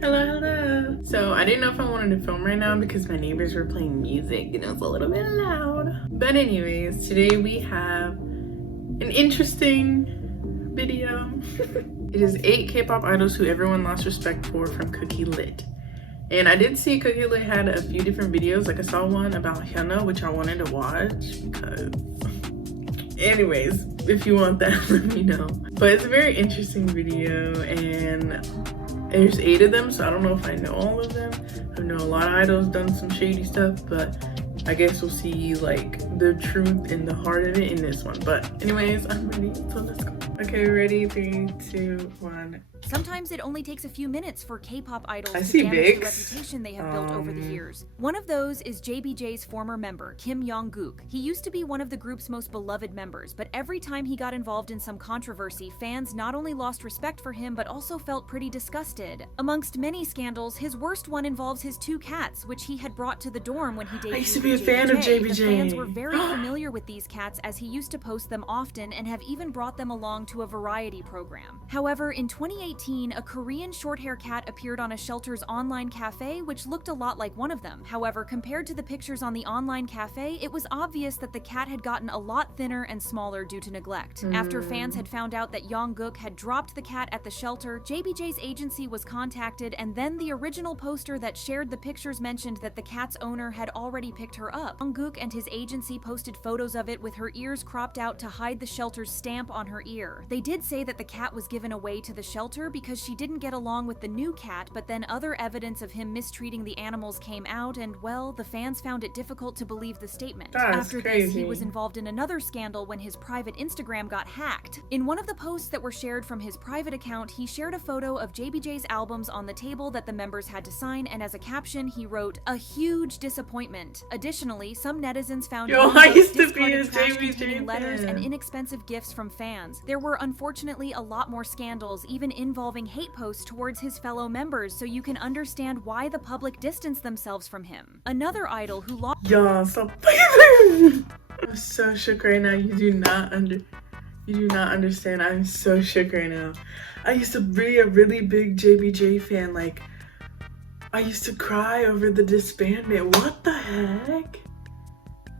Hello, hello. So I didn't know if I wanted to film right now because my neighbors were playing music and it was a little bit loud. But anyways, today we have an interesting video. It is 8 K-pop idols who everyone lost respect for from KOOKIELIT. And I did see KOOKIELIT had a few different videos. Like I saw one about Hyuna, which I wanted to watch because... Anyways, if you want that, let me know. But it's a very interesting video and there's 8 of them, so I don't know if I know all of them. I know a lot of idols done some shady stuff, but I guess we'll see like the truth and the heart of it in this one. But anyways, I'm ready, so let's go. Okay, ready? 3, 2, 1. Sometimes it only takes a few minutes for K-pop idols I to see damage the Vix. reputation they have built over the years. One of those is JBJ's former member, Kim Young-gook. He used to be one of the group's most beloved members, but every time he got involved in some controversy, fans not only lost respect for him, but also felt pretty disgusted. Amongst many scandals, his worst one involves his 2 cats, which he had brought to the dorm when he debuted. I used to be a fan of JBJ. The fans were very familiar with these cats as he used to post them often and have even brought them along to a variety program. However, in 2018, a Korean short-hair cat appeared on a shelter's online cafe, which looked a lot like one of them. However, compared to the pictures on the online cafe, it was obvious that the cat had gotten a lot thinner and smaller due to neglect. After fans had found out that Young-gook had dropped the cat at the shelter, JBJ's agency was contacted, and then the original poster that shared the pictures mentioned that the cat's owner had already picked her up. Young-gook and his agency posted photos of it with her ears cropped out to hide the shelter's stamp on her ear. They did say that the cat was given away to the shelter because she didn't get along with the new cat, but then other evidence of him mistreating the animals came out, and well, the fans found it difficult to believe the statement. After this, he was involved in another scandal when his private Instagram got hacked. In one of the posts that were shared from his private account, he shared a photo of JBJ's albums on the table that the members had to sign, and as a caption, he wrote, "A huge disappointment." Additionally, some netizens found I used to be discarded a trash JBJ containing letters fan. and inexpensive gifts from fans. There were unfortunately a lot more scandals, even involving hate posts towards his fellow members, so you can understand why the public distanced themselves from him. Another idol who lost— Y'all, stop. I'm so shook right now. You do not understand. I'm so shook right now. I used to be a really big JBJ fan. Like, I used to cry over the disbandment. What the heck?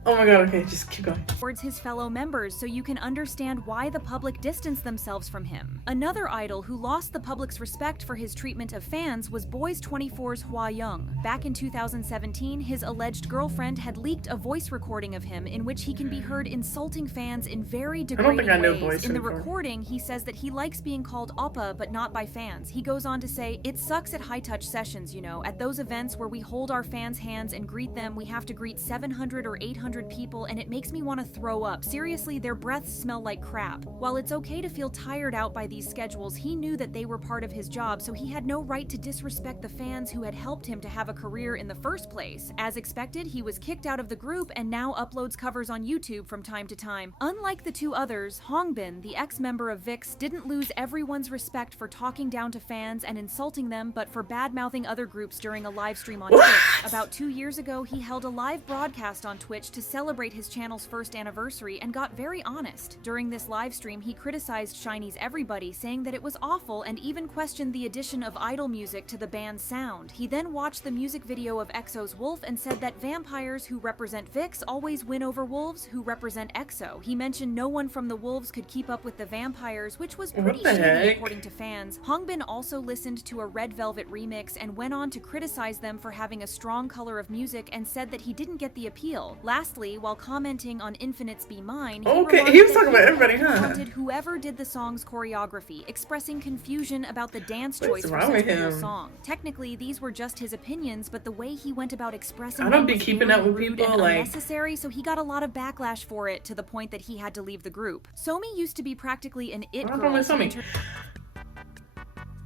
Oh my god, okay, just keep going. Towards his fellow members, so you can understand why the public distanced themselves from him. Another idol who lost the public's respect for his treatment of fans was Boys 24's Hwa Young. Back in 2017, his alleged girlfriend had leaked a voice recording of him in which he can be heard insulting fans in very degrading ways. In the recording, he says that he likes being called oppa, but not by fans. He goes on to say, "It sucks at high-touch sessions, you know. At those events where we hold our fans' hands and greet them, we have to greet 700 or 800 people, and it makes me want to throw up. Seriously, their breaths smell like crap." While it's okay to feel tired out by these schedules, he knew that they were part of his job, so he had no right to disrespect the fans who had helped him to have a career in the first place. As expected, he was kicked out of the group and now uploads covers on YouTube from time to time. Unlike the 2 others, Hongbin, the ex-member of Vix, didn't lose everyone's respect for talking down to fans and insulting them, but for bad-mouthing other groups during a live stream on Twitch. About 2 years ago, he held a live broadcast on Twitch to celebrate his channel's first anniversary and got very honest. During this live stream, he criticized SHINee's Everybody, saying that it was awful and even questioned the addition of idol music to the band's sound. He then watched the music video of EXO's Wolf and said that vampires who represent Vix always win over wolves who represent EXO. He mentioned no one from the wolves could keep up with the vampires, which was pretty shady according to fans. Hongbin also listened to a Red Velvet remix and went on to criticize them for having a strong color of music and said that he didn't get the appeal. Lastly, while commenting on Infinite's Be Mine, he was talking about everybody, confronted whoever did the song's choreography, expressing confusion about the dance choice for such a cool song. Technically, these were just his opinions, but the way he went about expressing them was very rude and unnecessary, so he got a lot of backlash for it, to the point that he had to leave the group. Somi used to be practically an it girl.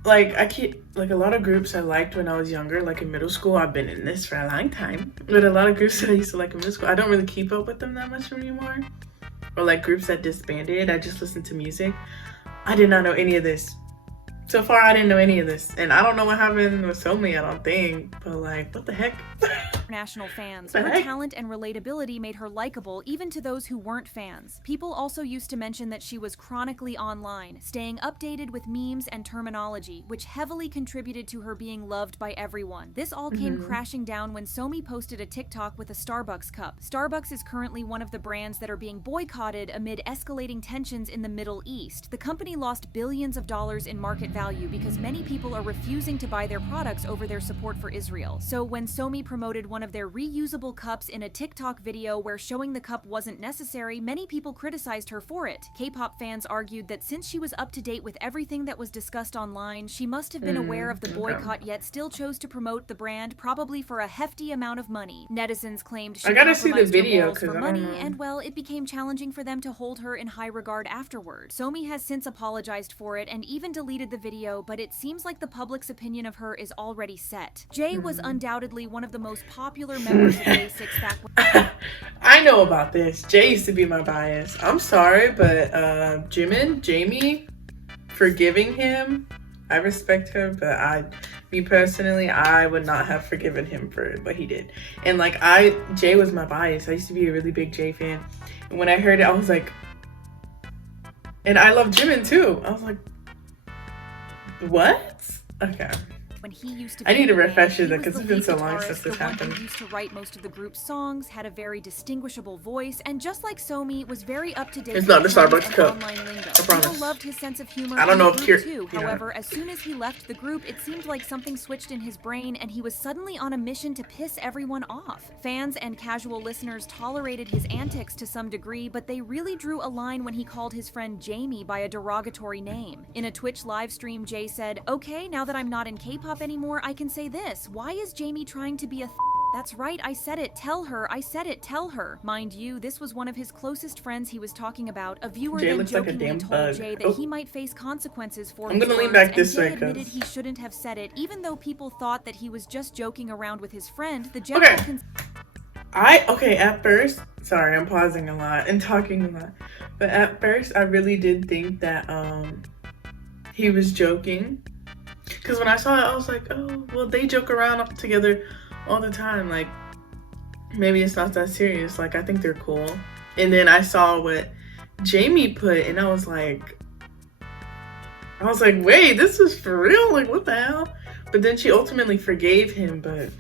Like, a lot of groups I liked when I was younger, like in middle school. I've been in this for a long time, but a lot of groups that I used to like in middle school, I don't really keep up with them that much anymore. Or like groups that disbanded, I just listen to music. I did not know any of this. So far, I didn't know any of this, and I don't know what happened with Somi, I don't think, but like, what the heck? international fans. The Her heck? talent and relatability made her likable even to those who weren't fans. People also used to mention that she was chronically online, staying updated with memes and terminology, which heavily contributed to her being loved by everyone. This all came crashing down when Somi posted a TikTok with a Starbucks cup. Starbucks is currently one of the brands that are being boycotted amid escalating tensions in the Middle East. The company lost billions of dollars in market value because many people are refusing to buy their products over their support for Israel. So when Somi promoted one of their reusable cups in a TikTok video where showing the cup wasn't necessary, many people criticized her for it. K-pop fans argued that since she was up to date with everything that was discussed online, she must have been aware of the boycott yet still chose to promote the brand, probably for a hefty amount of money. Netizens claimed she I gotta see the compromised her video morals because for I money, don't know. and well, it became challenging for them to hold her in high regard afterward. Somi has since apologized for it and even deleted the video, but it seems like the public's opinion of her is already set. Jay was undoubtedly one of the most popular members of Day6 back when I know about this. Jay used to be my bias. I'm sorry, but Jimin, Jamie, forgiving him, I respect her, but me personally, I would not have forgiven him for what he did. And like Jay was my bias. I used to be a really big Jay fan. And when I heard it, I was like, and I love Jimin too. I was like, what? Okay. when he used to be I need a in the band. refresher He though, was because the it's been lead so long guitarist, since this the one happened. who used to write most of the group's songs, had a very distinguishable voice, and just like Somi, was very up to date. It's not with the trends Starbucks and cup. online lingo. I People promise. loved his sense of humor. I don't know in the if group you're- too. However, as soon as he left the group, it seemed like something switched in his brain, and he was suddenly on a mission to piss everyone off. Fans and casual listeners tolerated his antics to some degree, but they really drew a line when he called his friend Jamie by a derogatory name. In a Twitch live stream, Jay said, "Okay, now that I'm not in K-pop anymore, I can say this. Why is Jamie trying to be a That's right, I said it, tell her, I said it, tell her." Mind you, this was one of his closest friends he was talking about. A viewer Jay then looks like a jokingly damn told bug. Jay that Oh. he might face consequences for I'm his gonna lean words, back and this Jay way, admitted 'cause- he shouldn't have said it. Even though people thought that he was just joking around with his friend, the general Okay. At first, sorry, I'm pausing a lot and talking a lot, but at first I really did think that he was joking, because when I saw it I was like, oh well, they joke around together all the time, like maybe it's not that serious, like I think they're cool. And then I saw what Jamie put and I was like, wait, this is for real, like what the hell? But then she ultimately forgave him, but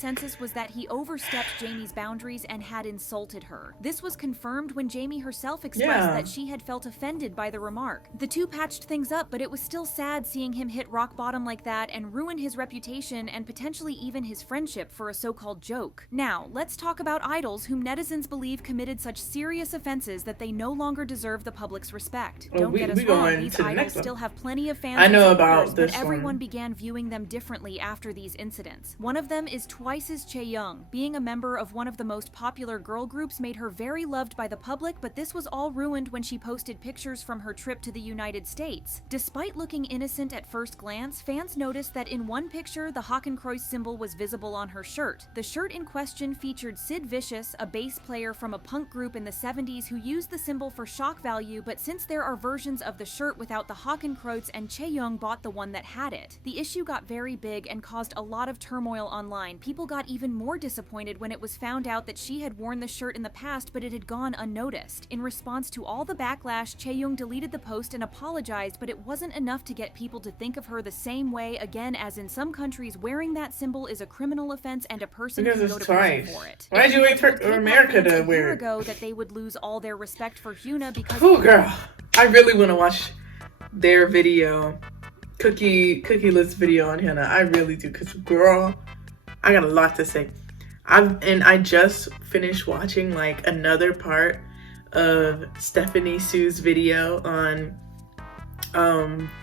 consensus was that he overstepped Jamie's boundaries and had insulted her. This was confirmed when Jamie herself expressed Yeah. that she had felt offended by the remark. The two patched things up, but it was still sad seeing him hit rock bottom like that and ruin his reputation and potentially even his friendship for a so-called joke. Now, let's talk about idols whom netizens believe committed such serious offenses that they no longer deserve the public's respect. Oh, Don't we get us going wrong, these to the idols next one. still have plenty of fans I and know about supporters, this but everyone one. began viewing them differently after these incidents. One of them is Twice's Chaeyoung. Being a member of one of the most popular girl groups made her very loved by the public, but this was all ruined when she posted pictures from her trip to the United States. Despite looking innocent at first glance, fans noticed that in one picture, the Hakenkreuz symbol was visible on her shirt. The shirt in question featured Sid Vicious, a bass player from a punk group in the 70s who used the symbol for shock value, but since there are versions of the shirt without the Hakenkreuz, and Chaeyoung bought the one that had it. The issue got very big and caused a lot of turmoil online. People got even more disappointed when it was found out that she had worn the shirt in the past, but it had gone unnoticed. In response to all the backlash, Chaeyoung deleted the post and apologized, but it wasn't enough to get people to think of her the same way again, as in some countries wearing that symbol is a criminal offense and a person Because can go it's to prison Twice. for it. Why'd If you wait for told K-pop America fans to a wear year it? ago that they would lose all their respect for Hyuna because oh girl, I really want to watch their video, Cookielit's video on Hannah. I really do, because girl, I got a lot to say. I just finished watching like another part of Stephanie Sue's video on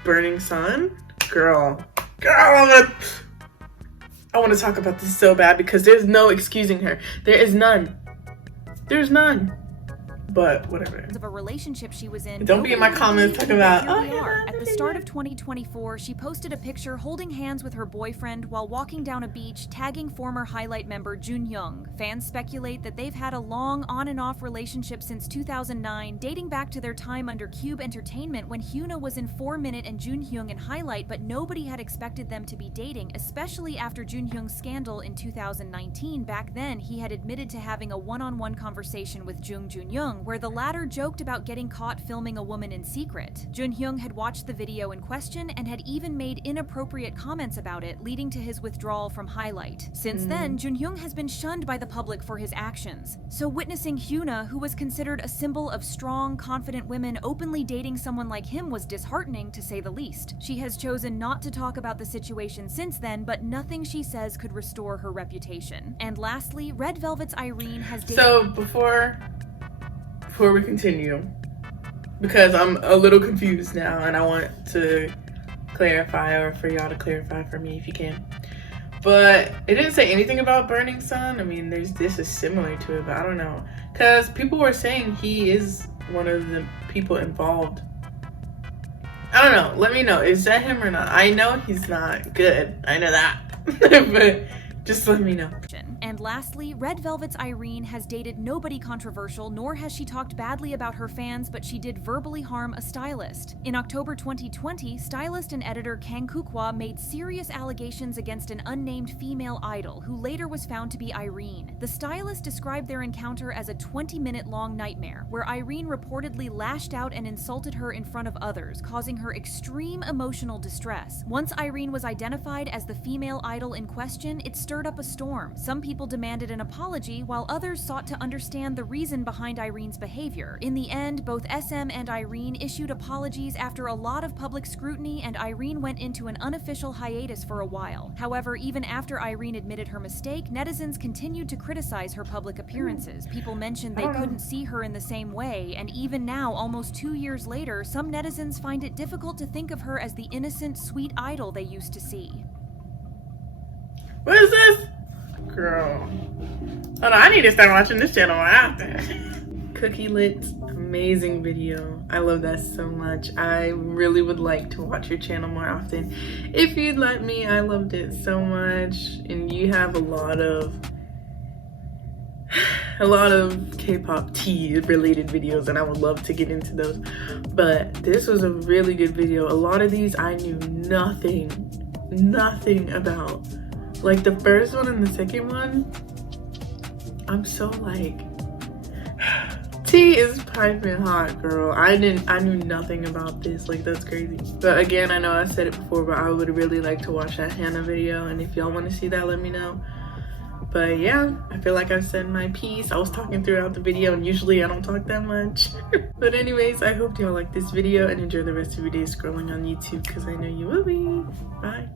Burning Sun. Girl, I want to talk about this so bad because there's no excusing her. There is none. There's none. but whatever. Of a relationship she was in. Don't be in my comments talking about, Here we are. At the start of 2024, she posted a picture holding hands with her boyfriend while walking down a beach, tagging former Highlight member Jun Young. Fans speculate that they've had a long on and off relationship since 2009, dating back to their time under Cube Entertainment when Hyuna was in 4 Minute and Jun Hyung in Highlight, but nobody had expected them to be dating, especially after Jun Hyung's scandal in 2019. Back then, he had admitted to having a one-on-one conversation with Jung Jun Young, where the latter joked about getting caught filming a woman in secret. Jun Hyung had watched the video in question and had even made inappropriate comments about it, leading to his withdrawal from Highlight. Since then, Jun Hyung has been shunned by the public for his actions. So witnessing Hyuna, who was considered a symbol of strong, confident women, openly dating someone like him was disheartening, to say the least. She has chosen not to talk about the situation since then, but nothing she says could restore her reputation. And lastly, Red Velvet's Irene has dated— So before we continue, because I'm a little confused now and I want to clarify, or for y'all to clarify for me if you can. But it didn't say anything about Burning Sun. I mean, this is similar to it, but I don't know. Because people were saying he is one of the people involved. I don't know. Let me know. Is that him or not? I know he's not good. I know that. But just let me know. And lastly, Red Velvet's Irene has dated nobody controversial, nor has she talked badly about her fans, but she did verbally harm a stylist. In October 2020, stylist and editor Kang Koo-kwa made serious allegations against an unnamed female idol, who later was found to be Irene. The stylist described their encounter as a 20-minute-long nightmare, where Irene reportedly lashed out and insulted her in front of others, causing her extreme emotional distress. Once Irene was identified as the female idol in question, it stirred up a storm. Some people demanded an apology, while others sought to understand the reason behind Irene's behavior. In the end, both SM and Irene issued apologies after a lot of public scrutiny, and Irene went into an unofficial hiatus for a while. However, even after Irene admitted her mistake, netizens continued to criticize her public appearances. People mentioned they couldn't see her in the same way, and even now, almost 2 years later, some netizens find it difficult to think of her as the innocent, sweet idol they used to see. What is this? Girl. Hold on, I need to start watching this channel more often. KOOKIELIT, amazing video. I love that so much. I really would like to watch your channel more often. If you'd let me, I loved it so much. And you have a lot of K-pop tea related videos, and I would love to get into those. But this was a really good video. A lot of these I knew nothing about. Like the first one and the second one, I'm so like, tea is piping hot, girl. I knew nothing about this. Like, that's crazy. But again, I know I said it before, but I would really like to watch that Hannah video, and if y'all want to see that, let me know. But yeah, I feel like I've said my piece. I was talking throughout the video, and usually I don't talk that much. But anyways, I hope y'all like this video and enjoy the rest of your day scrolling on YouTube, because I know you will be. Bye.